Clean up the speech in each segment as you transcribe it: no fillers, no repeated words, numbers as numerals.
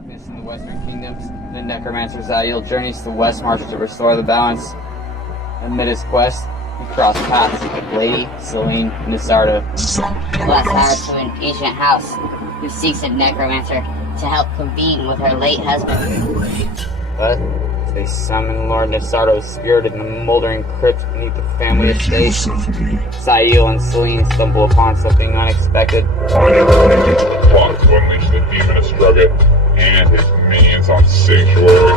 darkness in the Western Kingdoms, the necromancer Zael journeys to Westmarch to restore the balance. Amid his quest, he crossed paths with Lady Celine Nisardo. Blessed heir to an ancient house who seeks a necromancer to help convene with her late husband. But as they summon Lord Nisardo's spirit in the moldering crypt beneath the family estate, Zael and Celine stumble upon something unexpected. Find everything plot to unleash the demon Astruga and his minions on Sanctuary.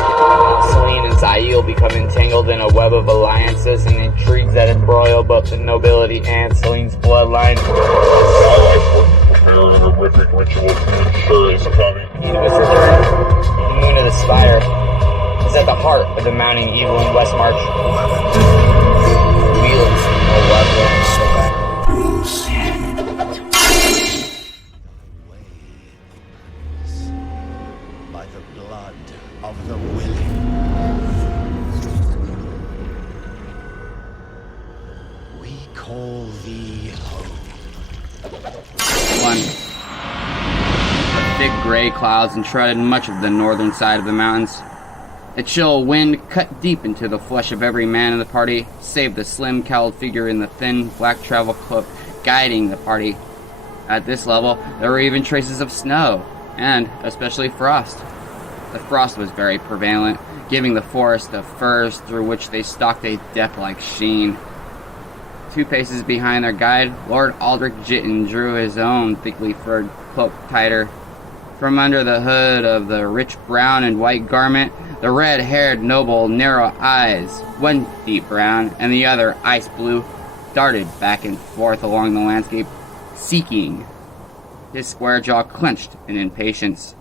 Celine and Zael become entangled in a web of alliances and intrigues that embroil both the nobility and Celine's bloodline. Allies work to prepare a horrific ritual to ensure his coming. To his return, the moon of the spire is at the heart of the mounting evil in Westmarch. Wields a weapon. By the blood of the willing. We call thee home. 1. The thick gray clouds enshrouded much of the northern side of the mountains. A chill wind cut deep into the flesh of every man in the party, save the slim, cowled figure in the thin, black travel cloak guiding the party. At this level, there were even traces of snow, and especially frost. The frost was very prevalent, giving the forest of firs through which they stalked a death-like sheen. 2 paces behind their guide, Lord Aldrich Jitten drew his own thickly furred cloak tighter. From under the hood of the rich brown and white garment, the red-haired noble narrow eyes, one deep brown and the other ice blue, darted back and forth along the landscape, seeking. His square jaw clenched in impatience.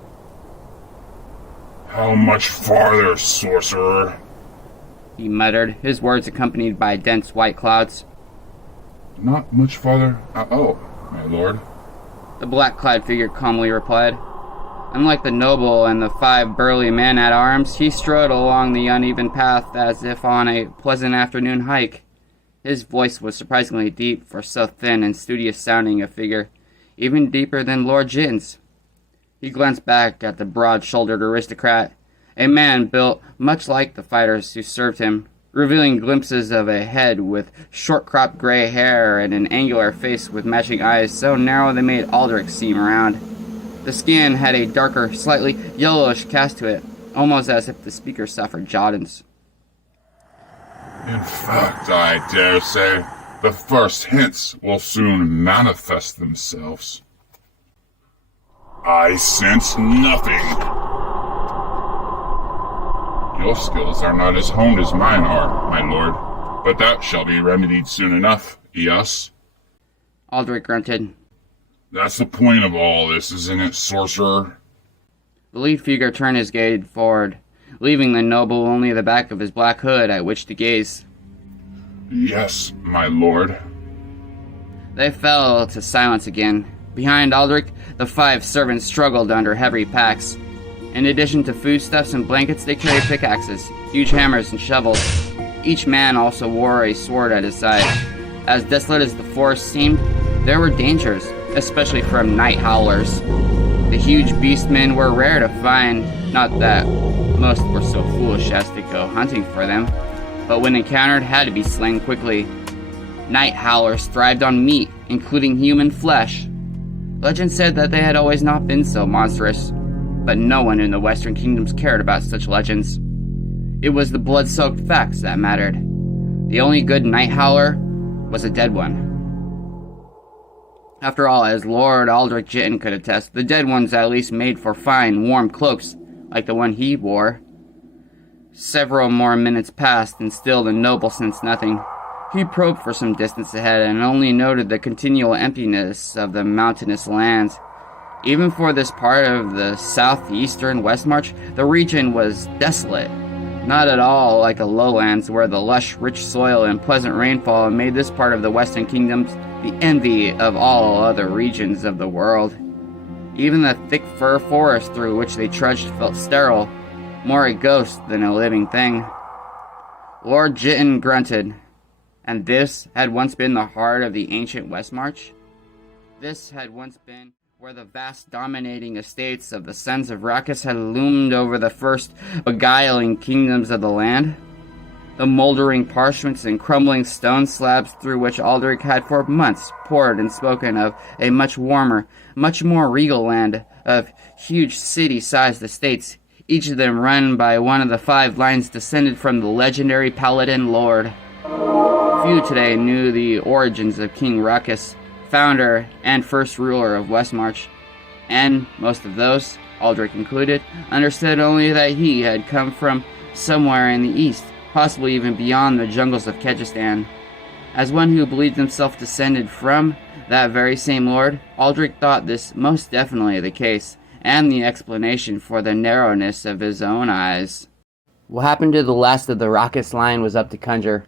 How much farther, sorcerer? He muttered, his words accompanied by dense white clouds. Not much farther. Oh, my lord. The black-clad figure calmly replied. Unlike the noble and the 5 burly men-at-arms, he strode along the uneven path as if on a pleasant afternoon hike. His voice was surprisingly deep for so thin and studious-sounding a figure, even deeper than Lord Jitten's. He glanced back at the broad-shouldered aristocrat, a man built much like the fighters who served him, revealing glimpses of a head with short-cropped gray hair and an angular face with matching eyes so narrow they made Aldrich seem round. The skin had a darker, slightly yellowish cast to it, almost as if the speaker suffered jaundice. In fact, I dare say, the first hints will soon manifest themselves. I sense nothing. Your skills are not as honed as mine are, my lord, but that shall be remedied soon enough, yes? Aldrich grunted. That's the point of all this, isn't it, sorcerer? The lead figure turned his gaze forward, leaving the noble only the back of his black hood at which to gaze. Yes, my lord. They fell to silence again. Behind Aldrich, the 5 servants struggled under heavy packs. In addition to foodstuffs and blankets, they carried pickaxes, huge hammers, and shovels. Each man also wore a sword at his side. As desolate as the forest seemed, there were dangers, especially from night howlers. The huge beastmen were rare to find, not that most were so foolish as to go hunting for them, but when encountered had to be slain quickly. Night howlers thrived on meat, including human flesh. Legend said that they had always not been so monstrous, but no one in the Western Kingdoms cared about such legends. It was the blood-soaked facts that mattered. The only good night howler was a dead one. After all, as Lord Aldrich Jitten could attest, the dead ones at least made for fine, warm cloaks, like the one he wore. Several more minutes passed, and still the noble sensed nothing. He probed for some distance ahead, and only noted the continual emptiness of the mountainous lands. Even for this part of the southeastern Westmarch, the region was desolate. Not at all like the lowlands, where the lush, rich soil and pleasant rainfall made this part of the Western Kingdoms the envy of all other regions of the world. Even the thick fir forest through which they trudged felt sterile, more a ghost than a living thing. Lord Jitten grunted. And this had once been the heart of the ancient Westmarch? This had once been where the vast dominating estates of the Sons of Rakkus had loomed over the first beguiling kingdoms of the land. The moldering parchments and crumbling stone slabs through which Aldrich had for months poured and spoken of a much warmer, much more regal land of huge city-sized estates, each of them run by one of the 5 lines descended from the legendary Paladin Lord. Few today knew the origins of King Rakkus, founder and first ruler of Westmarch, and most of those, Aldrich included, understood only that he had come from somewhere in the east, possibly even beyond the jungles of Kyrgyzstan. As one who believed himself descended from that very same lord, Aldrich thought this most definitely the case, and the explanation for the narrowness of his own eyes. What happened to the last of the Rakkus line was up to conjure,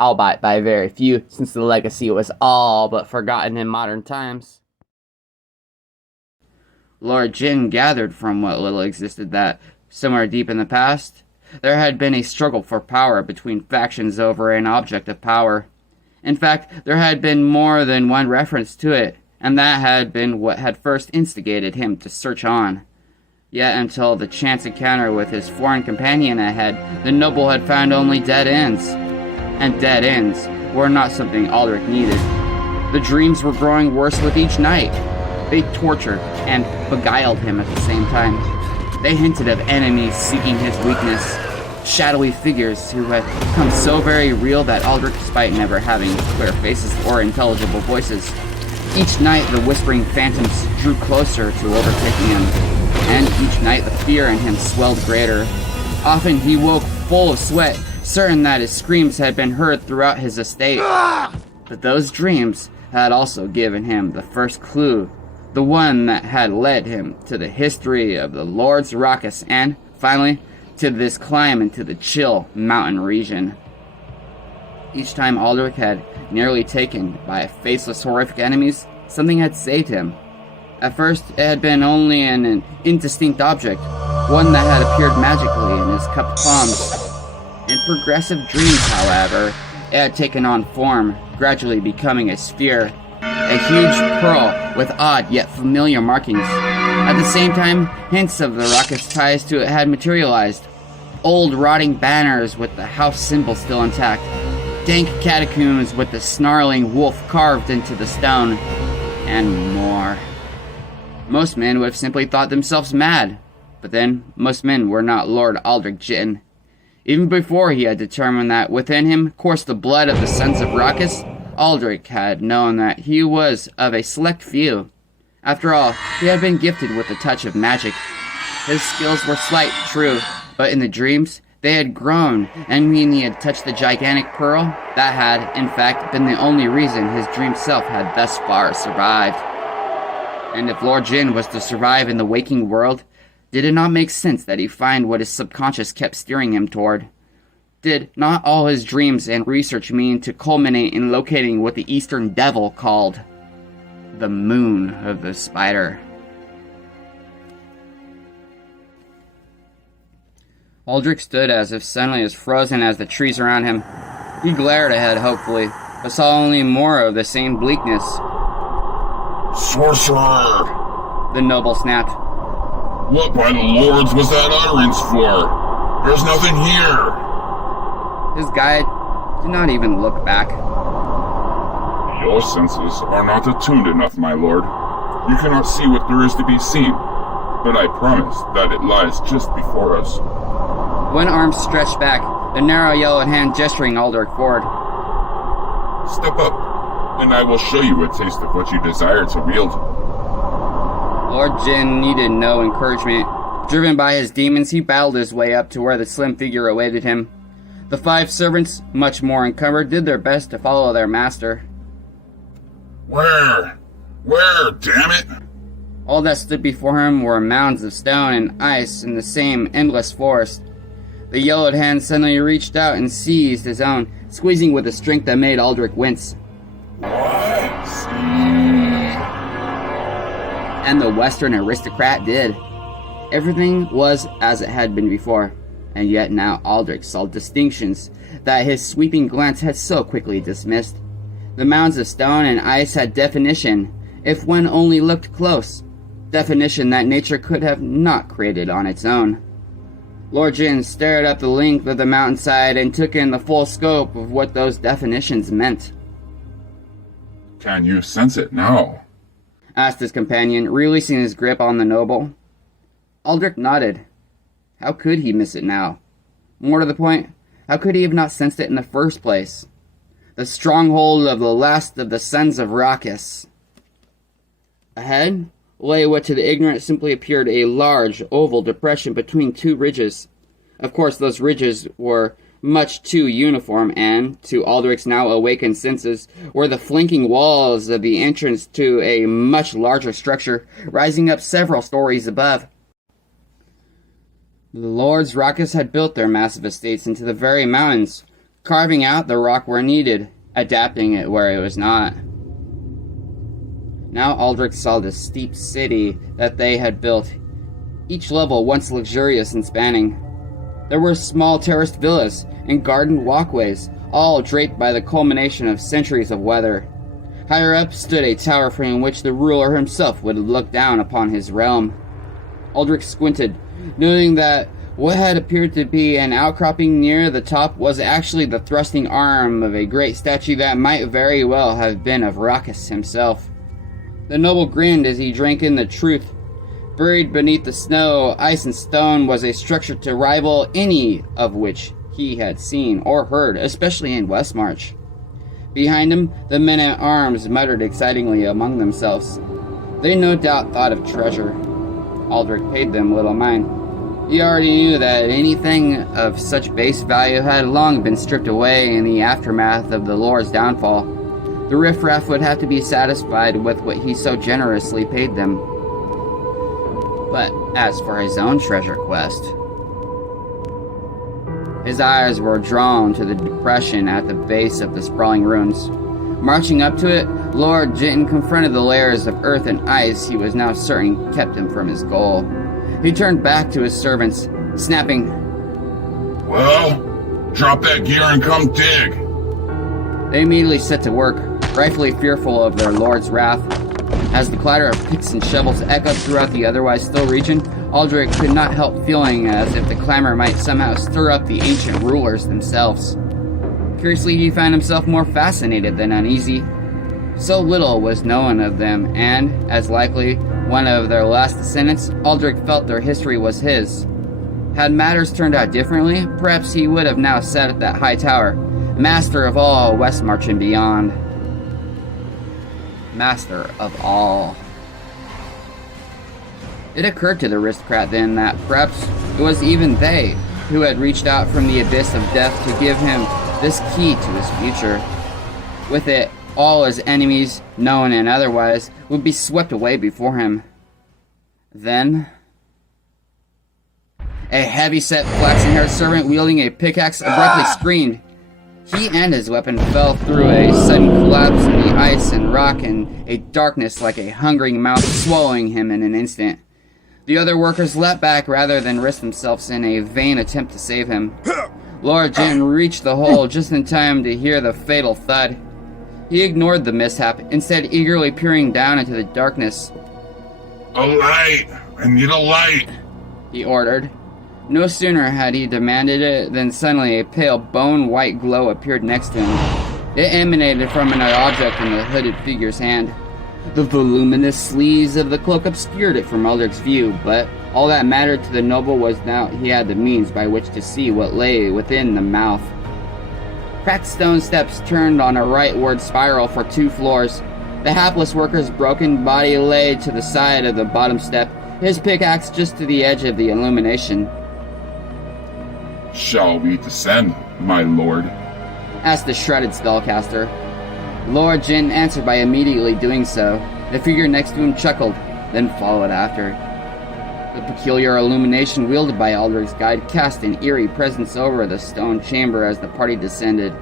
albeit by very few, since the legacy was all but forgotten in modern times. Lord Jin gathered from what little existed that, somewhere deep in the past, there had been a struggle for power between factions over an object of power. In fact, there had been more than one reference to it, and that had been what had first instigated him to search on. Yet until the chance encounter with his foreign companion ahead, the noble had found only dead ends. And dead ends were not something Aldrich needed. The dreams were growing worse with each night. They tortured and beguiled him at the same time. They hinted of enemies seeking his weakness, shadowy figures who had become so very real that Aldrich, despite never having clear faces or intelligible voices, each night the whispering phantoms drew closer to overtaking him, and each night the fear in him swelled greater. Often he woke full of sweat, certain that his screams had been heard throughout his estate. But those dreams had also given him the first clue, the one that had led him to the history of the Lords Rakkus and, finally, to this climb into the chill mountain region. Each time Aldrich had nearly taken by faceless horrific enemies, something had saved him. At first, it had been only an indistinct object, one that had appeared magically in his cupped palms. In progressive dreams, however, it had taken on form, gradually becoming a sphere, a huge pearl with odd yet familiar markings. At the same time, hints of the Rakkus ties to it had materialized. Old rotting banners with the house symbol still intact. Dank catacombs with the snarling wolf carved into the stone. And more. Most men would have simply thought themselves mad. But then, most men were not Lord Aldrich Jin. Even before he had determined that within him coursed the blood of the Sons of Rakkus, Aldrich had known that he was of a select few. After all, he had been gifted with a touch of magic. His skills were slight, true, but in the dreams, they had grown, and when he had touched the gigantic pearl, that had, in fact, been the only reason his dream self had thus far survived. And if Lord Jin was to survive in the waking world, did it not make sense that he find what his subconscious kept steering him toward? Did not all his dreams and research mean to culminate in locating what the Eastern Devil called the Moon of the Spider? Aldrich stood as if suddenly as frozen as the trees around him. He glared ahead hopefully, but saw only more of the same bleakness. Sorcerer! The noble snapped. What by the lords was that utterance for? There's nothing here! His guide did not even look back. Your senses are not attuned enough, my lord. You cannot see what there is to be seen, but I promise that it lies just before us. One arm stretched back, the narrow yellowed hand gesturing Aldrich forward. Step up, and I will show you a taste of what you desire to wield. Lord Jin needed no encouragement. Driven by his demons, he battled his way up to where the slim figure awaited him. The 5 servants, much more encumbered, did their best to follow their master. Where? Where, damn it? All that stood before him were mounds of stone and ice in the same endless forest. The yellowed hand suddenly reached out and seized his own, squeezing with a strength that made Aldrich wince. And the Western aristocrat did. Everything was as it had been before, and yet now Aldrich saw distinctions that his sweeping glance had so quickly dismissed. The mounds of stone and ice had definition, if one only looked close, definition that nature could have not created on its own. Lord Jin stared up the length of the mountainside and took in the full scope of what those definitions meant. Can you sense it now? Asked his companion, releasing his grip on the noble. Aldrich nodded. How could he miss it now? More to the point, how could he have not sensed it in the first place? The stronghold of the last of the sons of Rakis. Ahead lay what to the ignorant simply appeared a large, oval depression between two ridges. Of course, those ridges were much too uniform and, to Aldrich's now awakened senses, were the flanking walls of the entrance to a much larger structure, rising up several stories above. The Lords Rakis had built their massive estates into the very mountains, carving out the rock where needed, adapting it where it was not. Now Aldrich saw the steep city that they had built, each level once luxurious and spanning. There were small terraced villas and garden walkways, all draped by the culmination of centuries of weather. Higher up stood a tower from which the ruler himself would look down upon his realm. Aldrich squinted, noting that what had appeared to be an outcropping near the top was actually the thrusting arm of a great statue that might very well have been of Rakis himself. The noble grinned as he drank in the truth. Buried beneath the snow, ice, and stone was a structure to rival any of which he had seen or heard, especially in Westmarch. Behind him, the men-at-arms muttered excitingly among themselves. They no doubt thought of treasure. Aldrich paid them little mind. He already knew that anything of such base value had long been stripped away in the aftermath of the Lord's downfall. The riffraff would have to be satisfied with what he so generously paid them. But as for his own treasure quest, his eyes were drawn to the depression at the base of the sprawling ruins. Marching up to it, Lord Jin confronted the layers of earth and ice he was now certain kept him from his goal. He turned back to his servants, snapping, Well, drop that gear and come dig. They immediately set to work, rightfully fearful of their lord's wrath. As the clatter of picks and shovels echoed throughout the otherwise still region, Aldrich could not help feeling as if the clamor might somehow stir up the ancient rulers themselves. Curiously, he found himself more fascinated than uneasy. So little was known of them, and, as likely one of their last descendants, Aldrich felt their history was his. Had matters turned out differently, perhaps he would have now sat at that high tower, master of all Westmarch and beyond. Master of all. It occurred to the aristocrat then that perhaps it was even they who had reached out from the abyss of death to give him this key to his future. With it, all his enemies, known and otherwise, would be swept away before him. Then, a heavy-set, flaxen-haired servant wielding a pickaxe abruptly screamed. He and his weapon fell through a sudden collapse in the ice and rock, and a darkness like a hungering mouth swallowing him in an instant. The other workers leapt back rather than risk themselves in a vain attempt to save him. Lord Jin reached the hole just in time to hear the fatal thud. He ignored the mishap, instead eagerly peering down into the darkness. A light! I need a light! He ordered. No sooner had he demanded it than suddenly a pale bone-white glow appeared next to him. It emanated from an object in the hooded figure's hand. The voluminous sleeves of the cloak obscured it from Aldrich's view, but all that mattered to the noble was now he had the means by which to see what lay within the mouth. Cracked stone steps turned on a rightward spiral for 2 floors. The hapless worker's broken body lay to the side of the bottom step, his pickaxe just to the edge of the illumination. Shall we descend, my lord? Asked the shredded spellcaster. Lord Jin answered by immediately doing so. The figure next to him chuckled, then followed after. The peculiar illumination wielded by Aldrich's guide cast an eerie presence over the stone chamber as the party descended.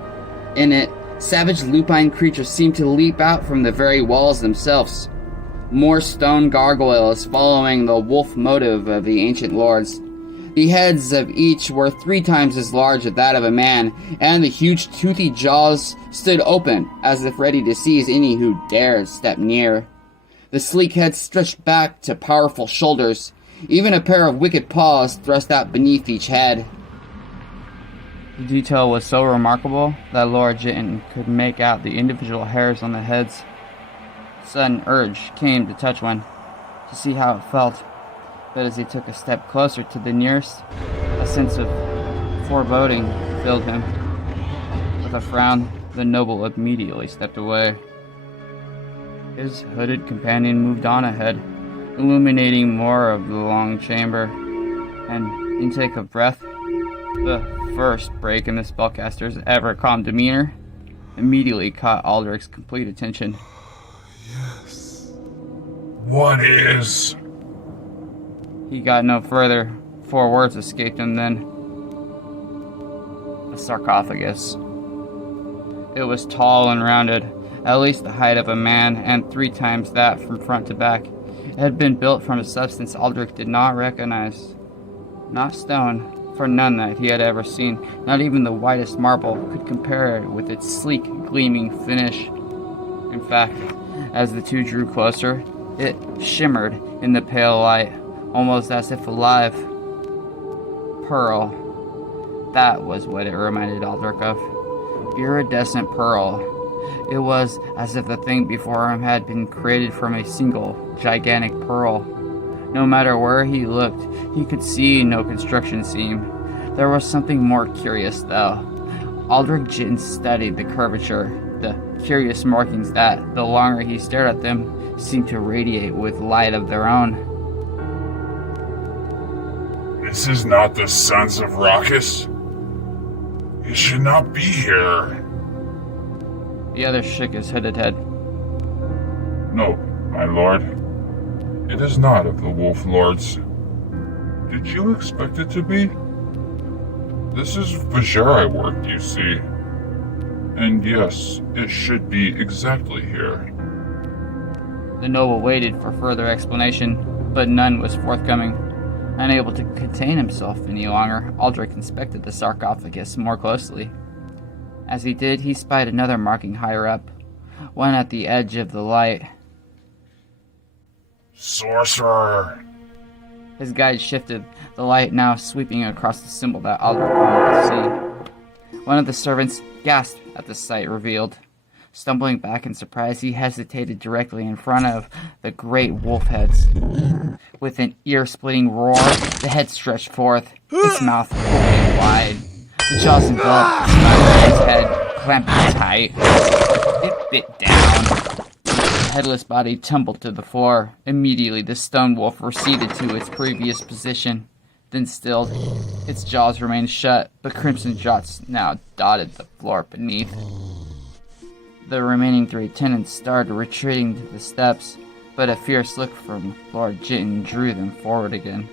In it, savage lupine creatures seemed to leap out from the very walls themselves. More stone gargoyles following the wolf motive of the ancient lords. The heads of each were 3 times as large as that of a man, and the huge toothy jaws stood open, as if ready to seize any who dared step near. The sleek head stretched back to powerful shoulders, even a pair of wicked paws thrust out beneath each head. The detail was so remarkable that Lord Jitten could make out the individual hairs on the heads. A sudden urge came to touch one, to see how it felt, but as he took a step closer to the nearest, a sense of foreboding filled him. With a frown, the noble immediately stepped away. His hooded companion moved on ahead, illuminating more of the long chamber. An intake of breath, the first break in the spellcaster's ever calm demeanor, immediately caught Aldrich's complete attention. Yes. What is? He got no further. 4 words escaped him then. A sarcophagus. It was tall and rounded, at least the height of a man, and 3 times that from front to back. It had been built from a substance Aldrich did not recognize. Not stone, for none that he had ever seen, not even the whitest marble, could compare with its sleek, gleaming finish. In fact, as the two drew closer, it shimmered in the pale light, almost as if alive. Pearl. That was what it reminded Aldrich of. Iridescent pearl. It was as if the thing before him had been created from a single, gigantic pearl. No matter where he looked, he could see no construction seam. There was something more curious, though. Aldrich Jitten studied the curvature, the curious markings that, the longer he stared at them, seemed to radiate with light of their own. This is not the Sons of Raucus. He should not be here. The other shook his hooded head. No, my lord. It is not of the Wolf Lords. Did you expect it to be? This is Vajari work, you see. And yes, it should be exactly here. The noble waited for further explanation, but none was forthcoming. Unable to contain himself any longer, Aldrich inspected the sarcophagus more closely. As he did, he spied another marking higher up, one at the edge of the light. Sorcerer! His guide shifted, the light now sweeping across the symbol that Aldrich wanted to see. One of the servants gasped at the sight revealed. Stumbling back in surprise, he hesitated directly in front of the great wolf heads. With an ear-splitting roar, the head stretched forth, its mouth opening wide. The jaws enveloped the spider's head, clamped tight. It bit down. The headless body tumbled to the floor. Immediately, the stone wolf receded to its previous position, then stilled. Its jaws remained shut, but crimson dots now dotted the floor beneath. The remaining 3 attendants started retreating to the steps, but a fierce look from Lord Jitten drew them forward again.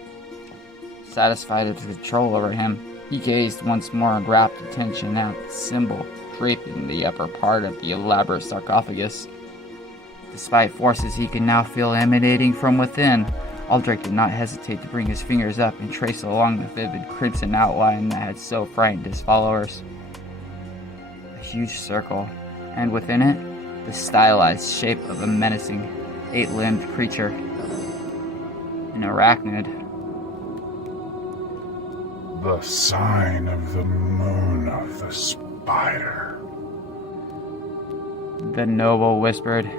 Satisfied of the control over him, he gazed once more in rapt attention at the symbol draping the upper part of the elaborate sarcophagus. Despite forces he could now feel emanating from within, Aldrich did not hesitate to bring his fingers up and trace along the vivid crimson outline that had so frightened his followers. A huge circle, and within it, the stylized shape of a menacing, 8-limbed creature. An arachnid. The sign of the moon of the spider. The noble whispered.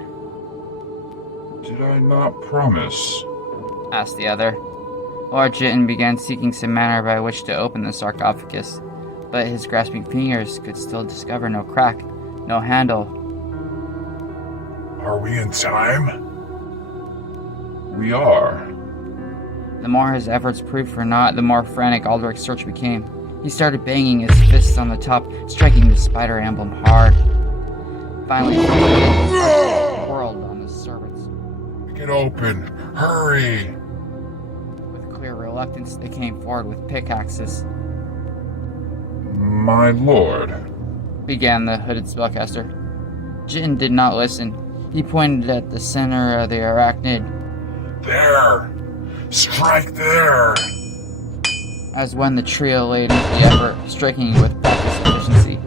Did I not promise? Asked the other. Lord Jitten began seeking some manner by which to open the sarcophagus, but his grasping fingers could still discover no crack, no handle. Are we in time? We are. The more his efforts proved for naught, the more frantic Aldrich's search became. He started banging his fists on the top, striking the spider emblem hard. Finally, whirled on the servants. Get open! Hurry! With clear reluctance, they came forward with pickaxes. My lord, began the hooded spellcaster. Jitten did not listen. He pointed at the center of the arachnid. There! Strike there! As when the trio laid into the effort, striking with practiced efficiency.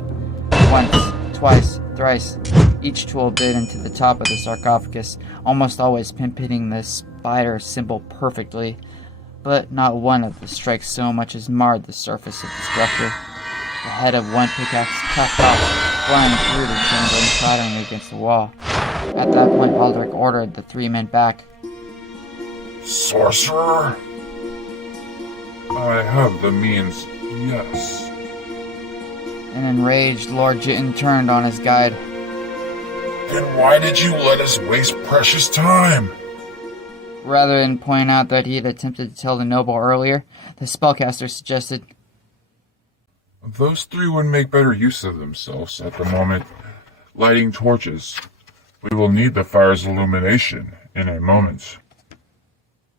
Once, twice, thrice. Each tool bit into the top of the sarcophagus, almost always pinpointing the spider symbol perfectly, but not one of the strikes so much as marred the surface of the structure. The head of one pickaxe chopped off, flying through the chamber and clattering against the wall. At that point, Aldrich ordered the 3 men back. Sorcerer? I have the means, yes. An enraged Lord Jitten turned on his guide. Then why did you let us waste precious time? Rather than point out that he had attempted to tell the noble earlier, the spellcaster suggested, Those 3 would make better use of themselves at the moment, lighting torches. We will need the fire's illumination in a moment.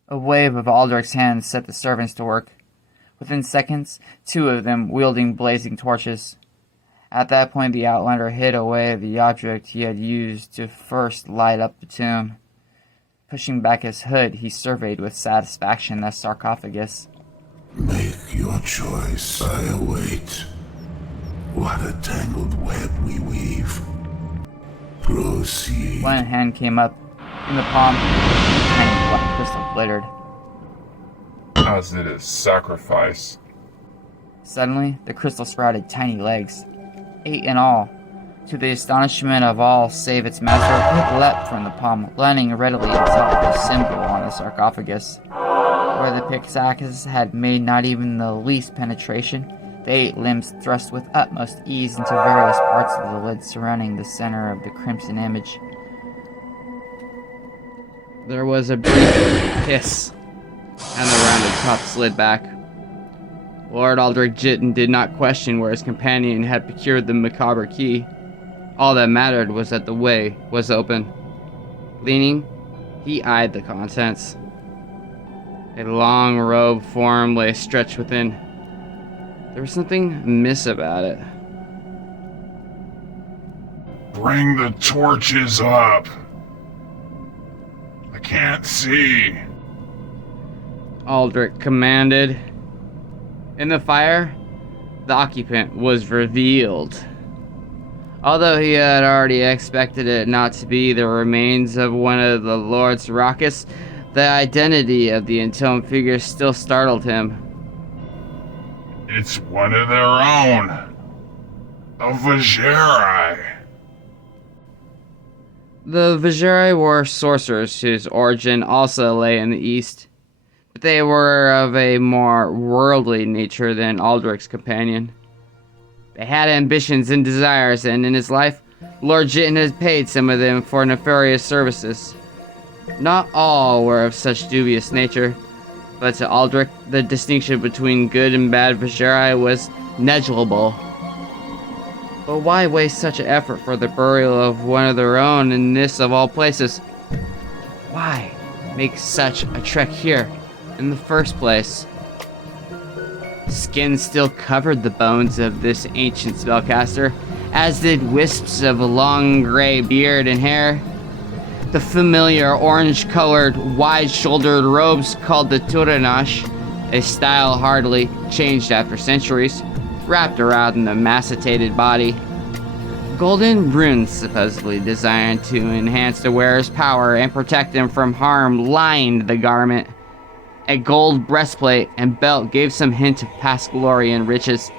A wave of Aldrich's hands set the servants to work. Within seconds, 2 of them wielding blazing torches. At that point, the Outlander hid away the object he had used to first light up the tomb. Pushing back his hood, he surveyed with satisfaction the sarcophagus. Make your choice, I await. What a tangled web we weave. Proceed. One hand came up. In the palm, a tiny black crystal glittered. As it is sacrifice. Suddenly, the crystal sprouted tiny legs, 8 in all. To the astonishment of all save its master, it leapt from the palm, landing readily atop the symbol on the sarcophagus. Where the pickaxe had made not even the least penetration, the 8 limbs thrust with utmost ease into various parts of the lid surrounding the center of the crimson image. There was a brief hiss, and the rounded top slid back. Lord Aldrich Jitten did not question where his companion had procured the macabre key. All that mattered was that the way was open. Leaning, he eyed the contents. A long robe form lay stretched within. There was something amiss about it. Bring the torches up. I can't see. Aldrich commanded. In the fire, the occupant was revealed. Although he had already expected it not to be the remains of one of the Lord's Raucous, the identity of the entombed figure still startled him. It's one of their own. A Vajeri. The Vajeri were sorcerers whose origin also lay in the east, but they were of a more worldly nature than Aldrich's companion. They had ambitions and desires, and in his life, Lord Jitten had paid some of them for nefarious services. Not all were of such dubious nature, but to Aldrich, the distinction between good and bad Vajeri was negligible. But why waste such effort for the burial of one of their own in this of all places? Why make such a trek here in the first place? Skin still covered the bones of this ancient spellcaster, as did wisps of long gray beard and hair. The familiar orange-colored, wide-shouldered robes called the turanash, a style hardly changed after centuries, wrapped around the macerated body. Golden runes, supposedly designed to enhance the wearer's power and protect him from harm, lined the garment. A gold breastplate and belt gave some hint of past glory and riches,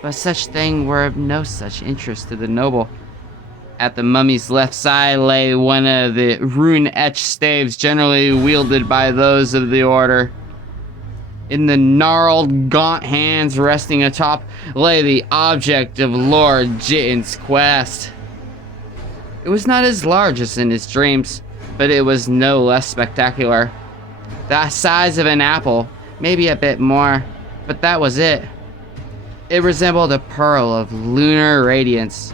but such things were of no such interest to the noble. At the mummy's left side lay one of the rune-etched staves generally wielded by those of the order. In the gnarled, gaunt hands resting atop lay the object of Lord Jitten's quest. It was not as large as in his dreams, but it was no less spectacular. The size of an apple, maybe a bit more, but that was it. It resembled a pearl of lunar radiance.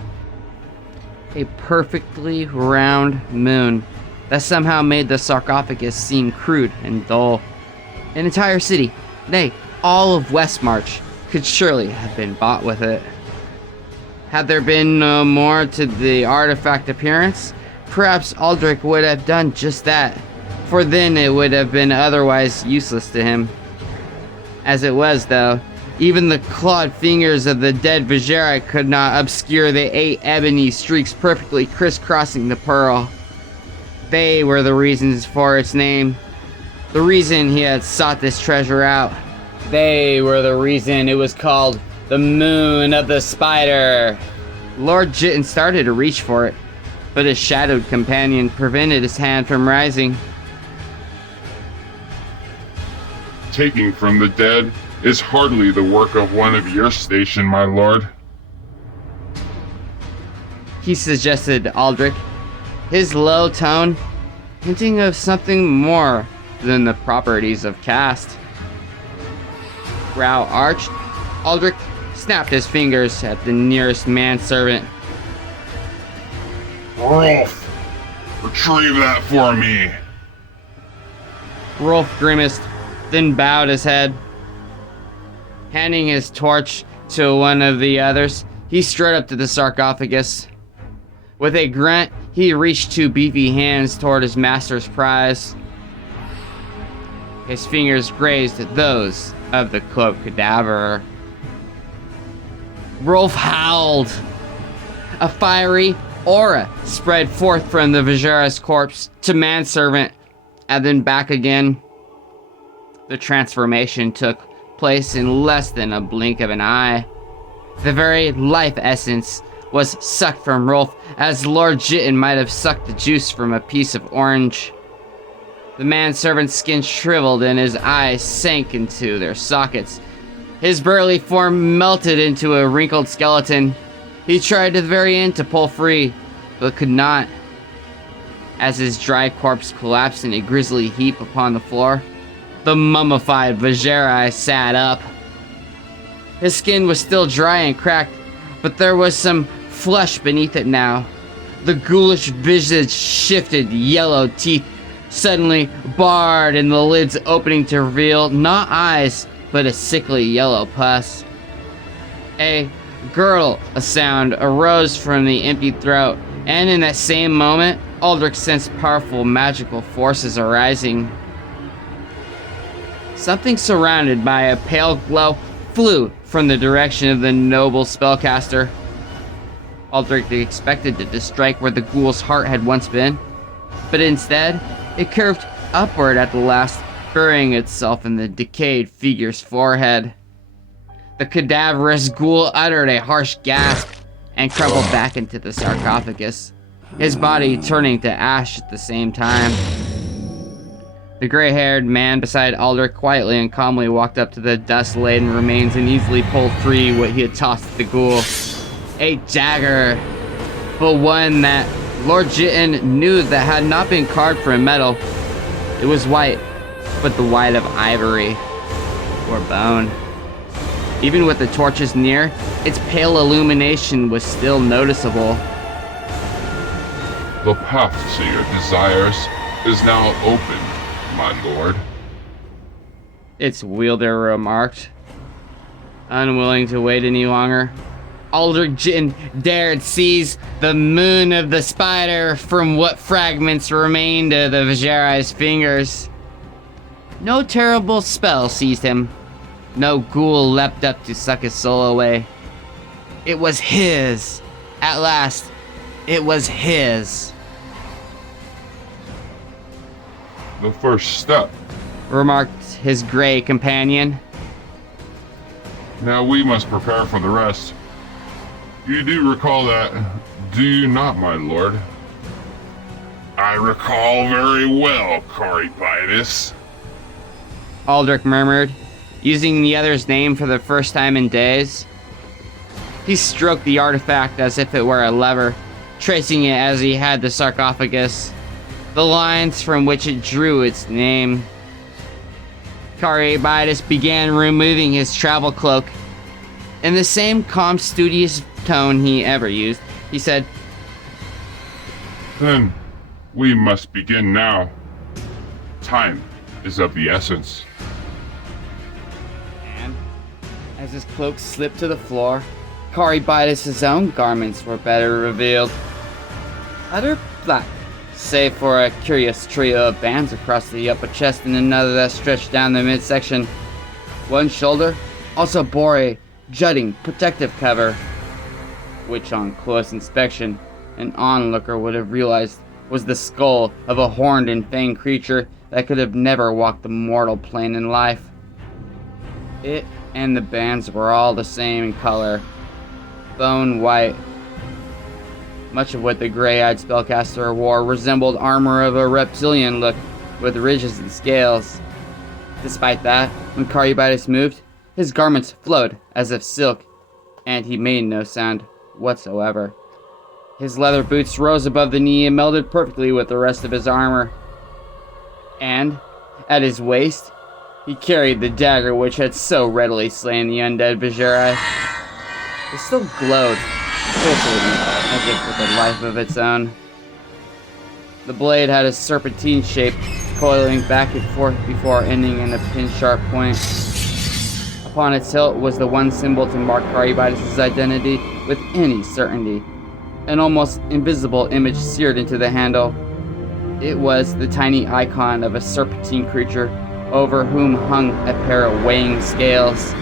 A perfectly round moon that somehow made the sarcophagus seem crude and dull. An entire city, nay, all of Westmarch, could surely have been bought with it. Had there been no more to the artifact appearance, perhaps Aldrich would have done just that, for then it would have been otherwise useless to him. As it was, though, Even the clawed fingers of the dead Vajera could not obscure the 8 ebony streaks perfectly crisscrossing the pearl. They were the reasons for its name. The reason he had sought this treasure out. They were the reason it was called the Moon of the Spider. Lord Jitten started to reach for it, but his shadowed companion prevented his hand from rising. Taking from the dead is hardly the work of one of your station, my lord. He suggested Aldrich, his low tone hinting of something more than the properties of caste. Brow arched, Aldrich snapped his fingers at the nearest manservant. Rolf, retrieve that for me. Rolf grimaced, then bowed his head. Handing his torch to one of the others, he strode up to the sarcophagus. With a grunt, he reached 2 beefy hands toward his master's prize. His fingers grazed those of the cloaked cadaver. Rolf howled. A fiery aura spread forth from the Vajera's corpse to manservant, and then back again. The transformation took place in less than a blink of an eye. The very life essence was sucked from Rolf, as Lord Jitten might have sucked the juice from a piece of orange. The manservant's skin shriveled and his eyes sank into their sockets. His burly form melted into a wrinkled skeleton. He tried to the very end to pull free, but could not. As his dry corpse collapsed in a grisly heap upon the floor, the mummified Vajera sat up. His skin was still dry and cracked, but there was some flesh beneath it now. The ghoulish visage shifted, yellow teeth suddenly barred and the lids opening to reveal not eyes, but a sickly yellow pus. A gurgle, a sound, arose from the empty throat, and in that same moment, Aldrich sensed powerful magical forces arising. Something surrounded by a pale glow flew from the direction of the noble spellcaster. Aldrich expected it to strike where the ghoul's heart had once been, but instead, it curved upward at the last, burying itself in the decayed figure's forehead. The cadaverous ghoul uttered a harsh gasp and crumpled back into the sarcophagus, his body turning to ash at the same time. The gray-haired man beside Aldrich quietly and calmly walked up to the dust-laden remains and easily pulled free what he had tossed at the ghoul. A dagger, but one that Lord Jitten knew that had not been carved from metal. It was white, but the white of ivory or bone. Even with the torches near, its pale illumination was still noticeable. The path to your desires is now open, my lord. Its wielder remarked, unwilling to wait any longer. Aldrich Jitten dared seize the Moon of the Spider from what fragments remained of the Vajera's fingers. No terrible spell seized him. No ghoul leapt up to suck his soul away. It was his. At last, it was his. The first step. Remarked his gray companion. Now we must prepare for the rest. You do recall that, do you not, my lord? I recall very well, Caribitis. Aldrich murmured, using the other's name for the first time in days. He stroked the artifact as if it were a lever, tracing it as he had the sarcophagus, the lines from which it drew its name. Caribitis began removing his travel cloak. In the same calm, studious tone he ever used, he said, Then, we must begin now. Time is of the essence. And as his cloak slipped to the floor, Caribitis' own garments were better revealed. Utter black, save for a curious trio of bands across the upper chest and another that stretched down the midsection. One shoulder, also bore a jutting protective cover, which on close inspection an onlooker would have realized was the skull of a horned and fanged creature that could have never walked the mortal plane in life. It and the bands were all the same in color, bone white. Much of what the gray-eyed spellcaster wore resembled armor of a reptilian look with ridges and scales. Despite that, when Carybitis moved, his garments flowed as if silk, and he made no sound whatsoever. His leather boots rose above the knee and melded perfectly with the rest of his armor. And, at his waist, he carried the dagger which had so readily slain the undead Vajeri. It still glowed, pulsating, as if with a life of its own. The blade had a serpentine shape, coiling back and forth before ending in a pin-sharp point. Upon its hilt was the one symbol to mark Carybitis' identity with any certainty. An almost invisible image seared into the handle. It was the tiny icon of a serpentine creature over whom hung a pair of weighing scales.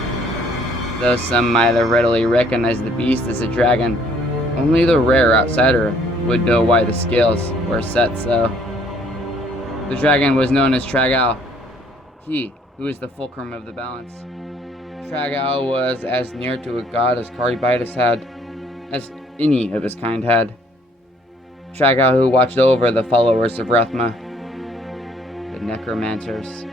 Though some might have readily recognized the beast as a dragon, only the rare outsider would know why the scales were set so. The dragon was known as Tragao, he who is the fulcrum of the balance. Tragao was as near to a god as Carybitis had, as any of his kind had. Tragao who watched over the followers of Rathma, the necromancers.